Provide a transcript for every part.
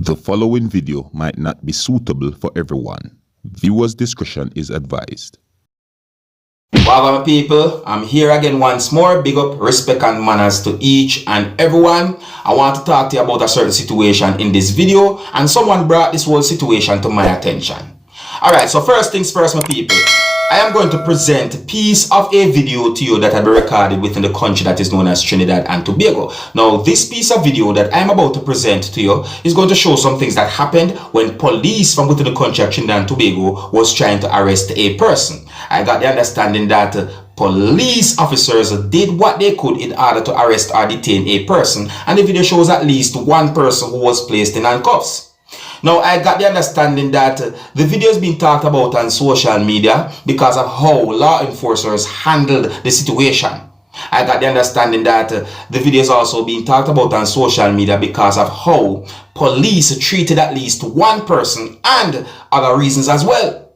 The following video might not be suitable for everyone. Viewers' discretion is advised. Welcome people, I'm here again once more. Big up, respect and manners to each and everyone. I want to talk to you about a certain situation in this video, and someone brought this whole situation to my attention. Alright, so first things first, my people. I am going to present a piece of a video to you that had been recorded within the country that is known as Trinidad and Tobago. Now, this piece of video that I am about to present to you is going to show some things that happened when police from within the country of Trinidad and Tobago was trying to arrest a person. I got the understanding that police officers did what they could in order to arrest or detain a person, and the video shows at least one person who was placed in handcuffs. Now, I got the understanding that the video is being talked about on social media because of how law enforcers handled the situation. I got the understanding that the video is also being talked about on social media because of how police treated at least one person and other reasons as well.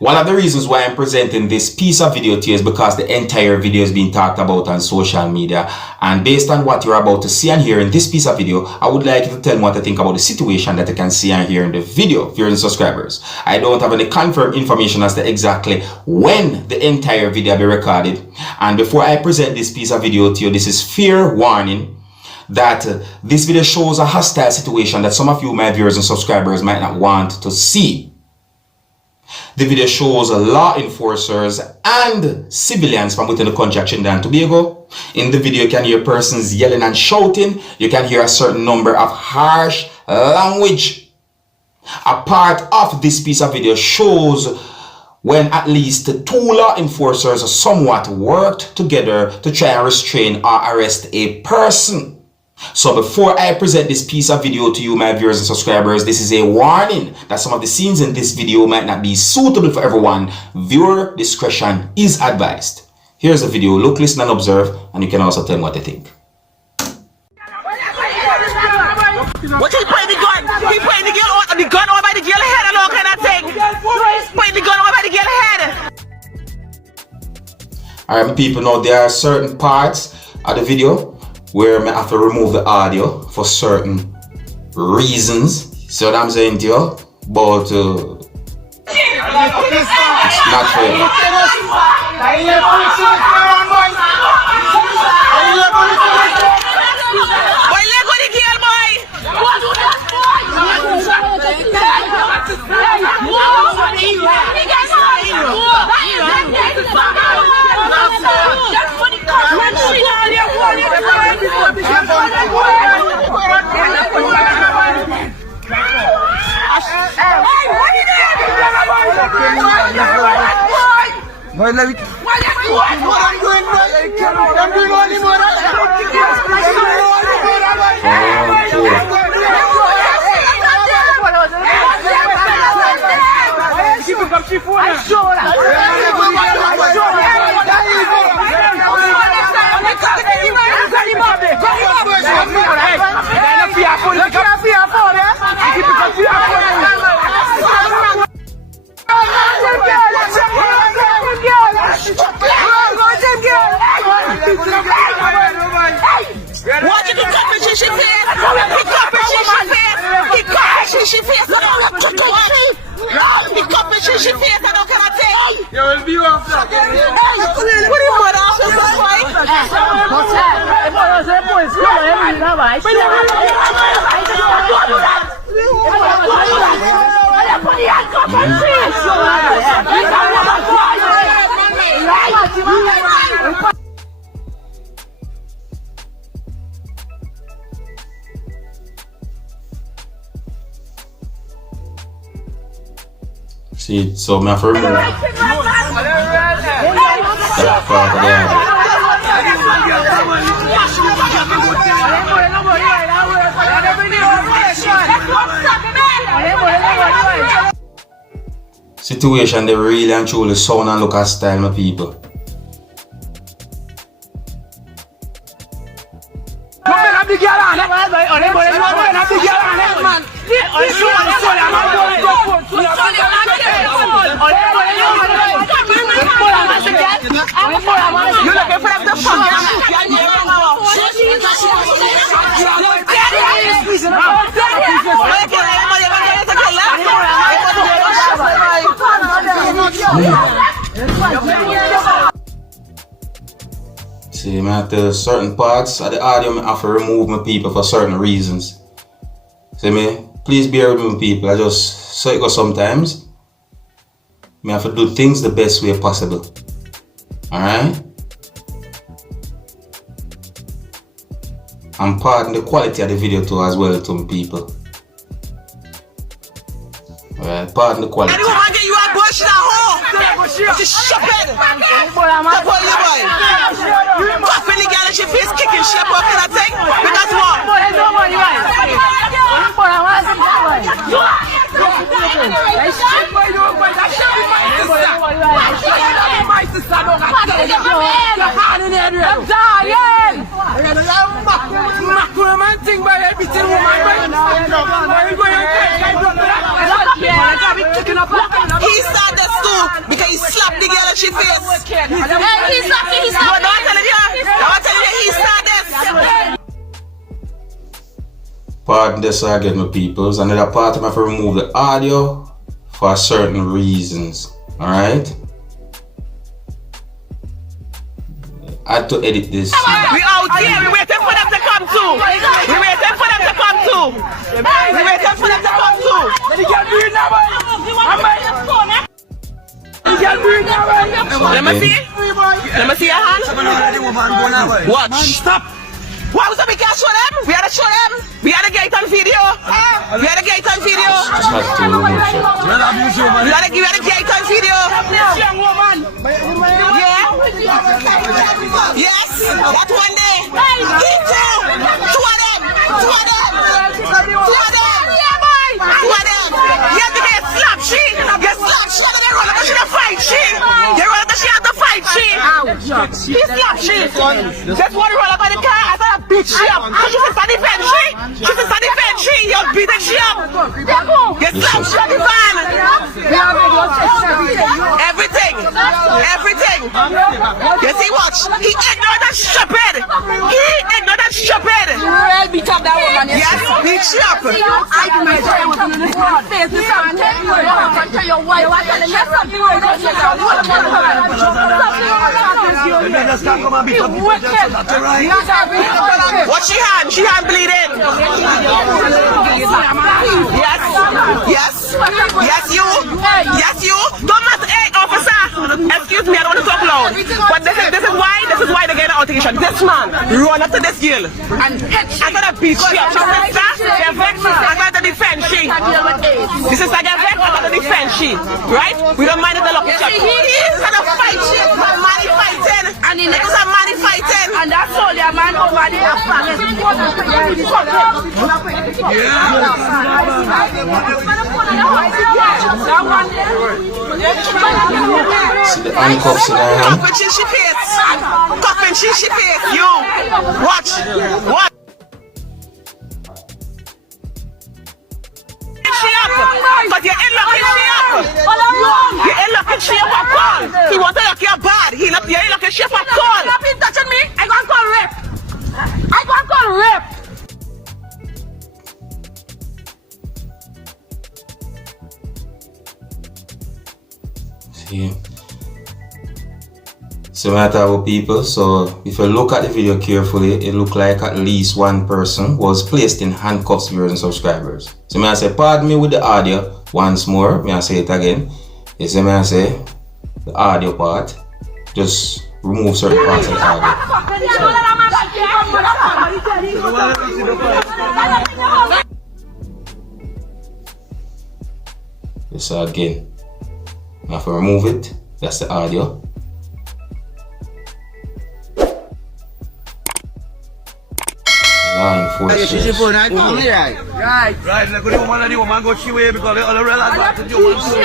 One of the reasons why I'm presenting this piece of video to you is because the entire video is being talked about on social media, and based on what you're about to see and hear in this piece of video, I would like you to tell me what you think about the situation that you can see and hear in the video if you're in subscribers. I don't have any confirmed information as to exactly when the entire video will be recorded, and before I present this piece of video to you, this is fair warning that this video shows a hostile situation that some of you, my viewers and subscribers, might not want to see. The video shows law enforcers and civilians from within the country of Trinidad and Tobago. In the video, you can hear persons yelling and shouting. You can hear a certain number of harsh language. A part of this piece of video shows when at least two law enforcers somewhat worked together to try and restrain or arrest a person. So before I present this piece of video to you, my viewers and subscribers, this is a warning that some of the scenes in this video might not be suitable for everyone. Viewer discretion is advised. Here's the video. Look, listen and observe, and you can also tell me what you think. What he putting the gun? He putting the gun over by the girl head and all kind of thing. Putting the gun over by the girl head. Alright, people, now there are certain parts of the video where I have to remove the audio for certain reasons. See what I'm saying to you? But it's not fair. What did you cut me? She face. She face. I don't come and take. You will be off that. See, so I have to remove that part of the situation, they really and truly sound and look hostile, my people. You're looking for the See, man, to certain parts of the audio, I have to remove my people for certain reasons. See me? Please bear with me, people. I just so it goes sometimes. I have to do things the best way possible. Alright? And pardon the quality of the video too as well to me, people. Alright, pardon the quality. Any woman get you a bush in a hole. She's shopping. Top on your boy. Popping the girl and she face kicking shit up in a thing. Because what? He started this too because he slapped the girl in she face. He slapped. No, I'm telling you, he started this. Pardon this again, my peoples. Another part I have to remove the audio for certain reasons. Alright? I had to edit this. We out here, we waiting for them to come too. We waiting for them to come too. We waiting for them to come too. Let me see. Let me see your hand. Watch. Stop. Why was we can't show them? We had to show them. We had to get it on video. We had to get it on video. Just have to remove it. We had to get it on video. Yeah. Yes. That one day. Two. Two of them. Two of them. Two of them. Two of them. Yeah, they get slapped. She. Get slapped. She had to run up. She had to fight. She. They run up. She had to fight. She. He slapped. She. That's what he run up by the car. I thought I beat she up. She said, "Sunny Ben, she." She said, "Sunny Ben, she." You beat the she up. Get slapped. She had the van. Everything. Everything. You see, watch. He ignored that stupid. He ignored that stupid. Beat up that woman. Yes, beat she up. What she had? She had bleeding. Yes. Yes. Yes, you. Yes, you. Don't mess. Hey, officer. Excuse me, I don't want to talk loud. But this is why they get an altercation. This man run up to this girl and I gotta beat she up. She said, "They're vexed. I gotta defend she." This is like they're vexed. I gotta defend she. Right? We don't mind if they lock each other. He is gonna fight she. Money fighting. And the next time money fighting. And that's all your man over there. See the handcuffs in her hand. Cuffing she face. Cuffing she face. You. Watch. Watch. She up. But you're in luck she up. You're in luck she up a call. He wants to look you bad. You're in luck she up a call. You're not touching me. I gonna call rape. I gonna call rape. See? So I talk about people, so if you look at the video carefully, it looked like at least one person was placed in handcuffs, viewers and subscribers. So I say, pardon me with the audio once more, I say it again. You see I say, the audio part, just remove certain parts of the audio. This again. I have to remove it. That's the audio. Right, like like the woman go she way because all the real advantage you want to.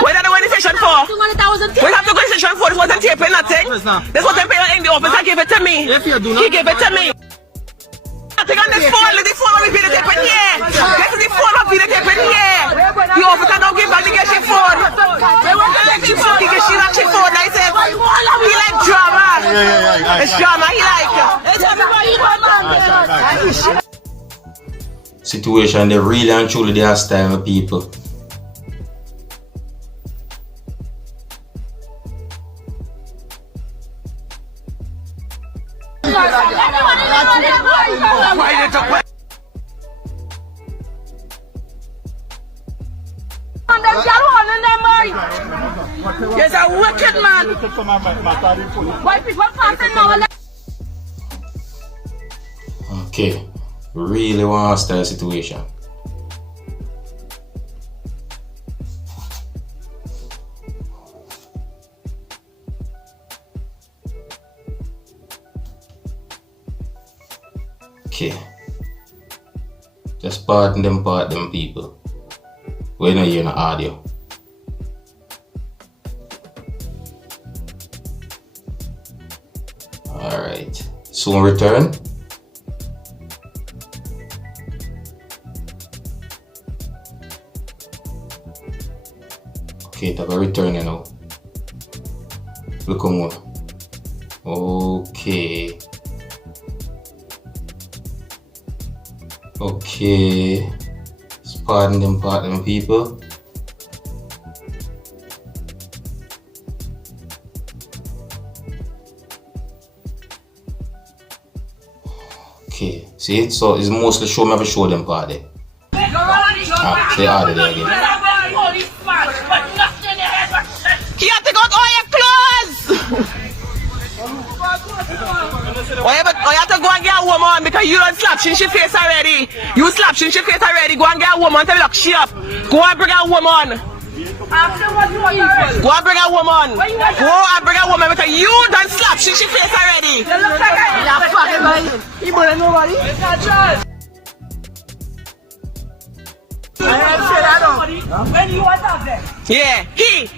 What are the station for? We have to go to station for. This wasn't taping nothing. This wasn't paying in the office. I gave it to me. He gave it to me. Nothing on this phone. The phone will be the taping here. This is the phone will be the taping here. The officer don't give back the girl she phone. He gets she like she phone. I said, he like drama. It's drama. He like. It's everybody. situation, they really and truly they are style of people. man, them girl holding them boy. You're a wicked man. Why people passing now? Okay, really want to start a situation. Okay, just pardon them people. We're not hearing the audio. Alright, soon return. Okay, have a return now. Look on. Okay. Okay. Pardon them people. Okay, see, so it's mostly show me have a show them party. Ah, say harder there again. You have to go all your clothes. Or you have to go and get a woman because you don't slap she face already. You slap she face already. Go and get a woman to lock she up. Go and bring a woman. Go and bring a woman. Go and bring a woman because you don't slap she face already. You don't know nobody. When you attack them? Yeah, he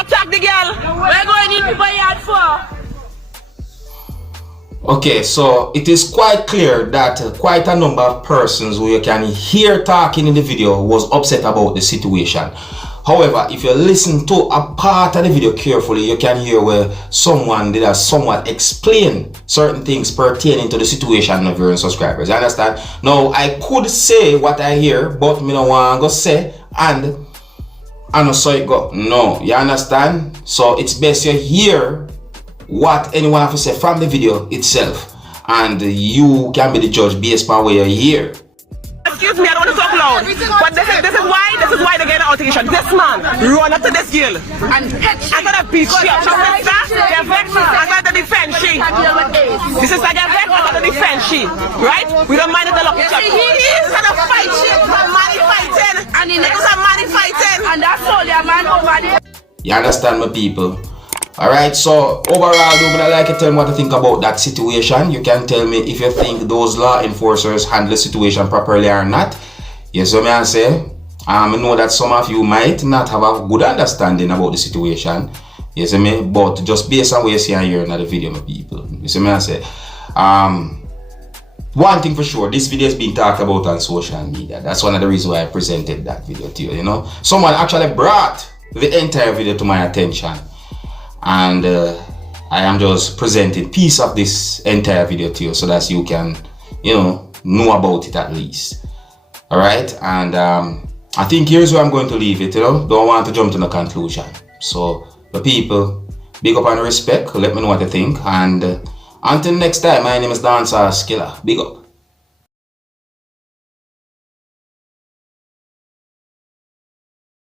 attacked the girl. We're going in people yard for. Okay, so it is quite clear that quite a number of persons who you can hear talking in the video was upset about the situation. However, if you listen to a part of the video carefully, you can hear where someone did somewhat explain certain things pertaining to the situation of your subscribers. You understand? Now, I could say what I hear, but me don't want to go say and know so it go. No, you understand? So it's best you hear what anyone have to say from the video itself, and you can be the judge based on what you hear. Excuse me, I don't want to talk loud. But this is why they get an altercation. This man run up to this girl and I'm gonna beat she up. They're vexed. I'm gonna defend she. This is like a vex. I'm gonna defend she. Right? We don't mind if they lock each other. He is gonna fight she. Money fighting. And the next time money fighting. And that's all your man over there. You understand my people? Alright, so overall, you would like to tell me what to think about that situation. You can tell me if you think those law enforcers handle the situation properly or not. Yes, so may I say, I know that some of you might not have a good understanding about the situation. Yes, me, but just based on what you see and hear in the video, my people. You see me, I say, one thing for sure, this video has been talked about on social media. That's one of the reasons why I presented that video to you. You know, someone actually brought the entire video to my attention. And I am just presenting piece of this entire video to you so that you can, know about it at least. Alright, and I think here's where I'm going to leave it, don't want to jump to the conclusion. So, the people, big up and respect, let me know what you think, and until next time, my name is Dancehall Skilla. Big up.